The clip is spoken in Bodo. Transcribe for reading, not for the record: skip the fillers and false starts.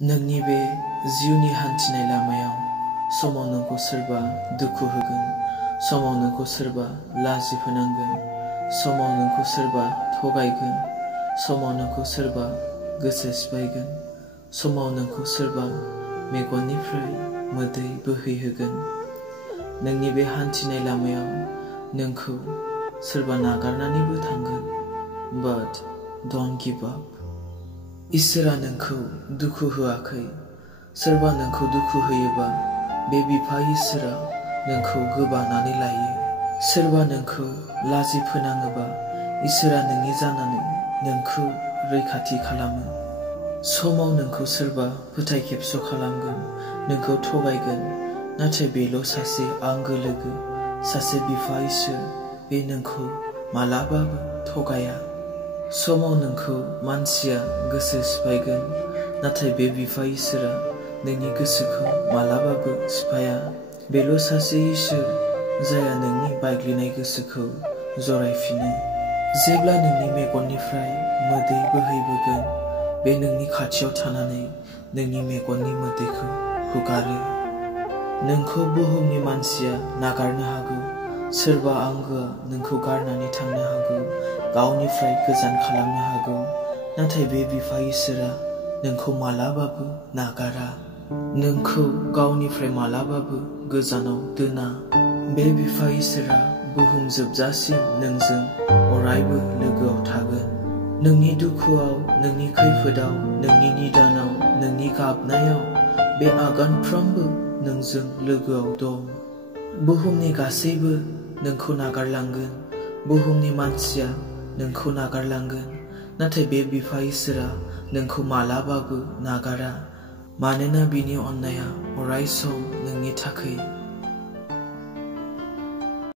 नोंनि बे जिउनि हान्थिनाय लामायाव समाव नोंखौ सोरबा दुखु होगोन, समाव नोंखौ सोरबा लाजि फोनांगोन, समाव नोंखौ सोरबा थगायगोन, समाव नोंखौ सोरबा गोसो सिफायगोन, समाव नोंखौ सोरबा मेगननिफ्राय मोदै बोहैहोगोन। नोंनि बे हान्थिनाय लामायाव नोंखौ सोरबा नागारनानैबो थांगोन। But don't give up. इसोरा नोंखौ दुखु होआखै। सोरबा नोंखौ दुखु होयोबा बे बिफा इसोरा नोंखौ गोबानानै लायो। सोरबा नोंखौ लाजि फोनाङोबा इसोरा नोंनि जानानै नोंखौ रैखाथि खालामो। समाव नोंखौ सोरबा फोथाय खेबस' खालामगोन, नोंखौ थगायगोन, नाथाय बेल' सासे आंगो लोगो, सासे बिफा इसोर, बे नोंखौ मालाबाबो थगाया। समाव नोंखौ मानसिया गोसो सिफायगोन, नाथाय बे बिफा इसोरा नोंनि गोसोखौ मालाबाबो सिफाया। बेल' सासे इसोर जाया नोंनि बायग्लिनाय गोसोखौ जरायफिनो। जेब्ला नोंनि मेगननिफ्राय मोदै बोहैबोगोन, बे नोंनि खाथियाव थानानै नोंनि मेगननि मोदैखौ हुगारो। नोंखौ बुहुमनि मानसिया नागारनो हागौ, सोरबा आंगोआ नोंखौ गारनानै थांनो हागौ, गावनिफ्राय गोजान खालामनो हागौ, नाथाय बे बिफा इसोरा नोंखौ मालाबाबो नागारा, नोंखौ गावनिफ्राय मालाबाबो गोजानाव दोना। बे बिफा इसोरा बुहुम जोबजासिम नोंजों अरायबो लोगोआव थागोन। नोंनि दुखुआव, नोंनि खैफोदाव, नोंनि निदानाव, नोंनि गाबनायाव, बे आगानफ्रोमबो नोंजों लोगोआव दं। बुहुमनि गासैबो नोंखौ नागारलांगोन, बुहुमनि मानसिया नोंखौ नागारलांगोन, नाथाय बे बिफा इसोरा नोंखौ मालाबाबो नागारा, मानोना बिनि अननाया अरायसम नोंनि थाखाय